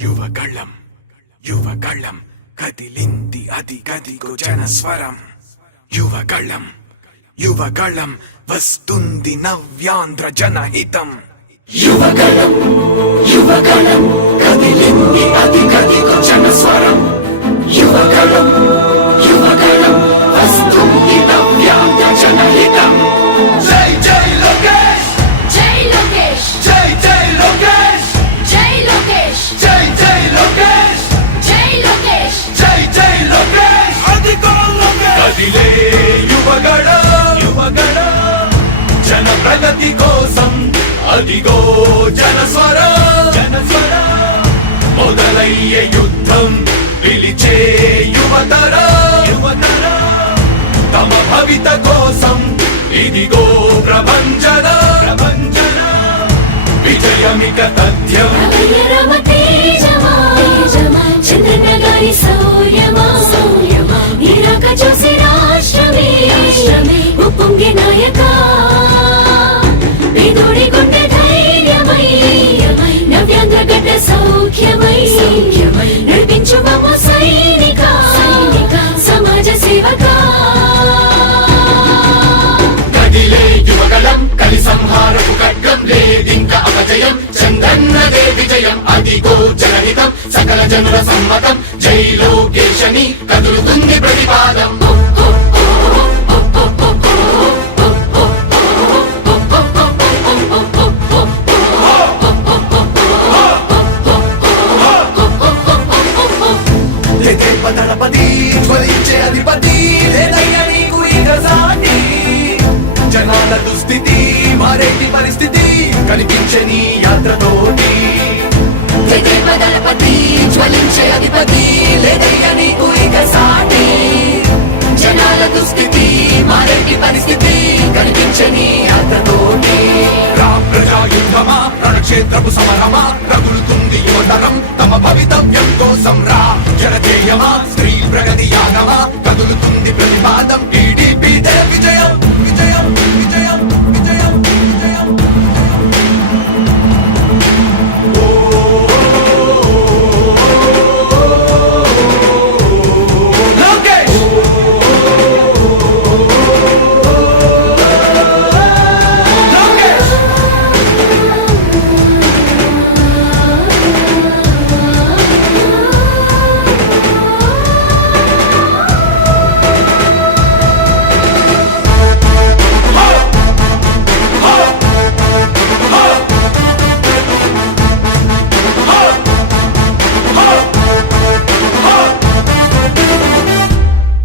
యువగళం యువగళం కదిలింది అది గదిగో జనస్వరం యువగళం యువగళం వస్తుంది నవ్యాంధ్ర జనహితం యువగళం యువగళం కదిలింది అది గదిగో జనస్వరం యువగళం యువగళం వస్తుంది నవ్యాంధ్ర జనహితం జై జై లోకేష్ జై లోకేష్ జై జై లోకేష్ జై లోకేష్ జై జై లోకేష్ జై లోకేష్ జై జై లోకేష్ అదిగో లోకేష్ కదిలే యువగళం యువగళం జన ప్రగతి కోసం అదిగో జనస్వరం జనస్వరం మొదలయ్యే యుద్ధం పిలిచే యువతరం యువతరం తమ భవిత కోసం ఇదిగో ప్రభంజనం ప్రభంజనం విజయమిక తథ్యం రమ తేజమా చంద్రన్న గారి సౌర్యమా నీరాక చూసి రాష్ట్రమే ఉప్పొంగే నాయక పేదోడి గుండె ధైర్యమై నవ్యాంధ్ర గడ్డ సౌఖ్యమై నడిపించు మమ్మ సైనిక సమాజ సేవక కదిలే యువగళం కలి సంహారపు ఖడ్గం లేదింక అపజయం చంద్రన్నదే విజయం అదిగో జనహితం సకల జనుల సమ్మతం జై లోకేశని కదులుతుంది ప్రతిపాదం దళపతి జ్వలించే అధిపతి లేదయ్యా నీకు ఇక సాటి జనాల దుస్థితి మారేటి పరిస్థితి కనిపించే నీ యాత్రతోటి దళపతి జ్వలించే అధిపతి లేదయ్యా నీకు ఇక సాటి జనాల దుస్థితి మారేటి పరిస్థితి కనిపించని యాత్రతోటి ప్రజాయుద్ధమా రణక్షేత్రపు సమరమా రగులుతుంది యువతరం తమ భవితవ్యం కోసం రా జనజేయమా స్త్రీ ప్రగతి యాగమా కదులుతుంది ప్రతిపాదం టీడీపీ విజయం విజయం విజయం విజయం విజయం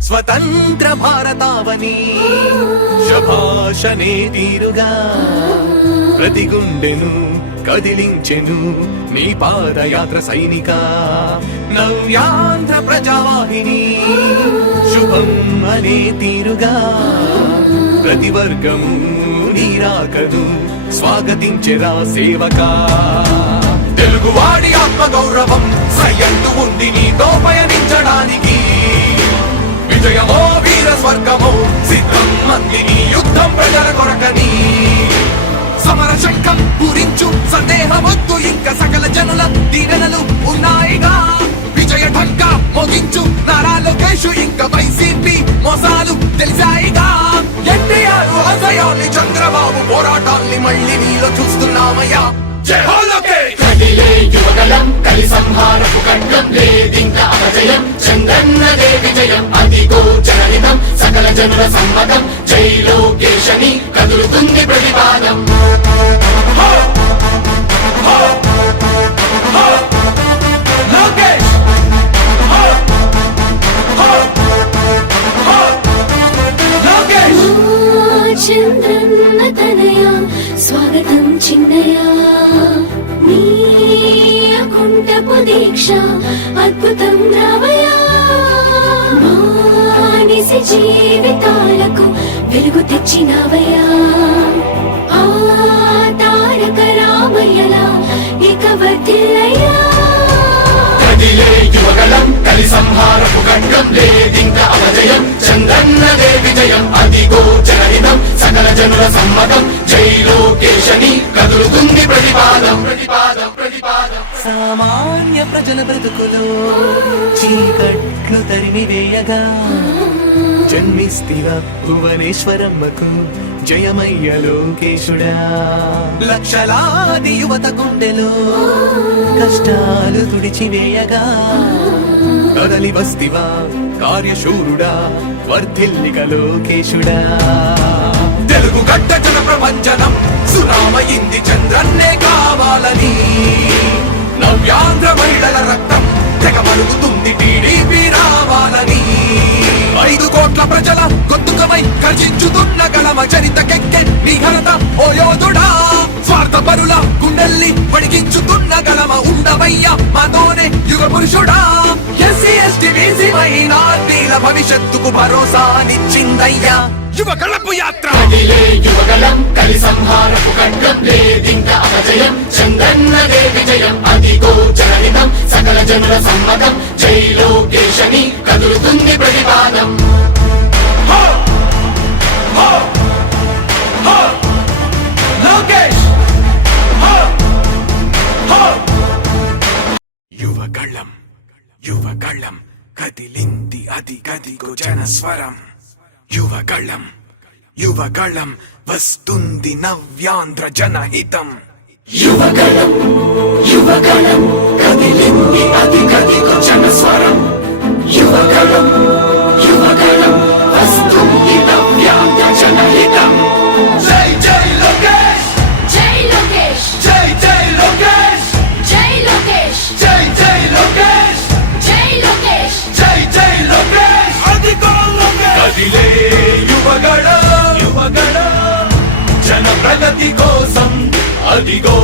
స్వతంత్ర భారతావని శభాషనే తీరుగా ప్రతి గుండెను కదిలించెను నీ పాదయాత్ర సైనిక నవ్యాంధ్ర ప్రజావాహిని శుభం అనే తీరుగా ప్రతి వర్గము నీరాకను స్వాగతించెరా సేవక తెలుగువాడి ఆత్మ గౌరవం సయ్యంటూ ఉంది నీతో పయనించడానికి విజయమో వీర స్వర్గమో సిద్ధం మందిని యుద్ధం ప్రజల కొరకని సమర శంఖం పూరించు సందేహమొద్దు ఇంకా సకల జనుల దీవెనలు ఉన్నాయిగా విజయ ఢంకా మోగించు నారా లోకేష్ ఇంకా వైసీపీ మోసాలు తెలిసాయిగా ఎన్టీఆర్ ఆశయాల్ని చంద్రబాబు పోరాటాల్ని మళ్ళీ నీలో చూస్తున్నామయ్యా జై హో లోకేష్ కదిలే యువగళం కలి సంహారపు ఖడ్గం లేదింక అపజయం చంద్రన్నదే విజయం అదిగో జనహితం సకల జనుల సమ్మతం జై లోకేశని కదులుతుంది ప్రతిపాదం లోకేష్ లోకేష్ చంద్రన్న తనయ స్వాగతం చిన్నయ నీ అకుంఠపు దీక్ష అద్భుతం రావయ్యా మానిసి జీవితాలకు వెలుగు తెచ్చినవయ్యా ఆ తారక రామయ్యలా ఇక వర్ధిల్లయ్యా కదిలే యువగళం కలి సంహారపు ఖడ్గం లేదింక అపజయం చంద్రన్నదే విజయం అదిగో జనహితం సకల జనుల సమ్మతం జై లోకేశని కదులుతుంది ప్రతిపాదం ప్రతిపాదం ప్రతిపాదం సామాన్య ప్రజల బ్రతుకులో చీకట్లు తరిమివేయగా జన్మిస్తివ భువనేశ్వరమ్మకు జయమయ్య లోకేశుడా. లక్షలాది యువత గుండెలో కష్టాలు తుడిచివేయగా కదలి వస్తివా కార్యశూరుడా వర్ధిల్లిక లోకేశుడా. తెలుగు గడ్డ జన ప్రపంచనం సునామయింది చంద్రన్నే కావాలని నవ్యాంధ్ర మహిళల రక్తం తెగ మరుగుతుంది టీడీపీ రావాలని 5 కోట్ల ప్రజల గొంతుకమై గర్జించుతున్న గళమ చరితకెక్కె నీ ఘనత ఓ యోధుడా. స్వార్థ పరుల గుండెల్ని వణికించుతున్న గళమ ఉండవయ్య మాతోనే యుగ పురుషుడా. ఎస్సీ ఎస్టీ బీసీ మైనార్టీల భవిష్యత్తుకు భరోసానిచ్చిందయ్యా యువ కళపు యాత్ర. కదిలే యువగలం కలి సంహారపు ఖడ్గం లేదింక అపజయం చంద్రన్నదే విజయం అదిగో జనహితం సకల జనుల సమ్మతం జై లోకేశని కదులుతుంది ప్రతిపాదం. హో హో హో లోకేష్ హో హో. యువగళం యువగళం కదిలింది అది గదిగో జనస్వరం. యువగళం యువగళం వస్తుంది నవ్యాంధ్ర జనహితం. యువగలం యువగలం కదిలింది అది గదిగో జనస్వరం. యువగలం యువగలం వస్తుంది నవ్యాంధ్ర జనహితం. జై జై లోకేష్ జై లోకేష్ జై జై లోకేష్ జై లోకేష్ జై జై లోకేష్ జై లోకేష్ జై జై లోకేష్ అదిగో లోకేష్. కదిలే యువగడ యువగడ జన ప్రగతి కోసం అదిగో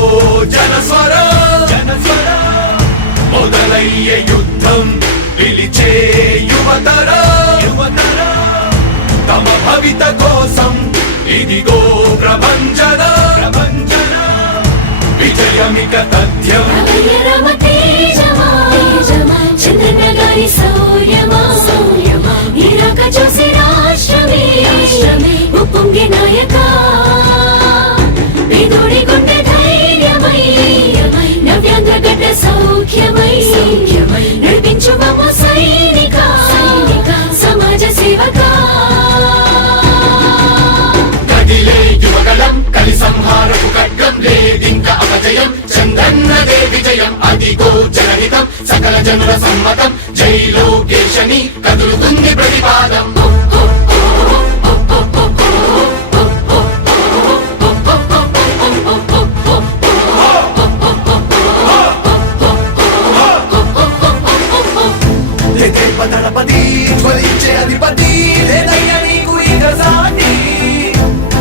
జనస్వర జనస్వర. మొదలయ్యే యుద్ధం పిలిచే యువతర యువతర. తమ భవిత కోసం ఇదిగో ప్రభంజన ప్రభంజన. విజయమిక తథ్యం రామ తేజమా చంద్రన్న గారి శౌర్యమా నీరాక చూసి రాష్ట్రమే ఉప్పొంగే నాయక పేదోడి గుండె ధైర్యమై నవ్యాంధ్ర గడ్డ సౌఖ్యమై నడిపించు మమ్మ సైనిక సమాజ సేవక. కదిలే యువగలం కలి సంహారపు ఖడ్గం లేదింక అపజయం చంద్రన్నదే విజయం అదిగో జనహితం సకల జనుల సమ్మతం జై లోకేశని కదులుతుంది ప్రతిపాదం. దళపతి జ్వలించే అధిపతి లేదయ్య నీకు ఇక సాటి.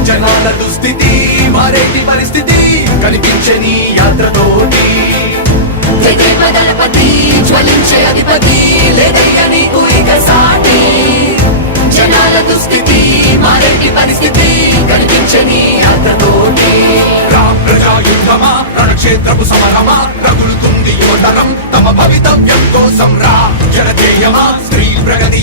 జనాల దుస్థితి మారేటి పరిస్థితి కనిపించే నీ యాత్రతోటి. దళపతి జ్వలించే అధిపతి లేదయ్య నీకు ఇక సాటి. జనాల దుస్థితి మారేటి పరిస్థితి కనిపించే నీ యాత్రతోటి. ప్రజాయుద్ధమా రణక్షేత్రపు సమరమా రగులుతుంది యువతరం తమ భవితవ్యం కోసం రా. జనజేయమా స్త్రీ ప్రగతి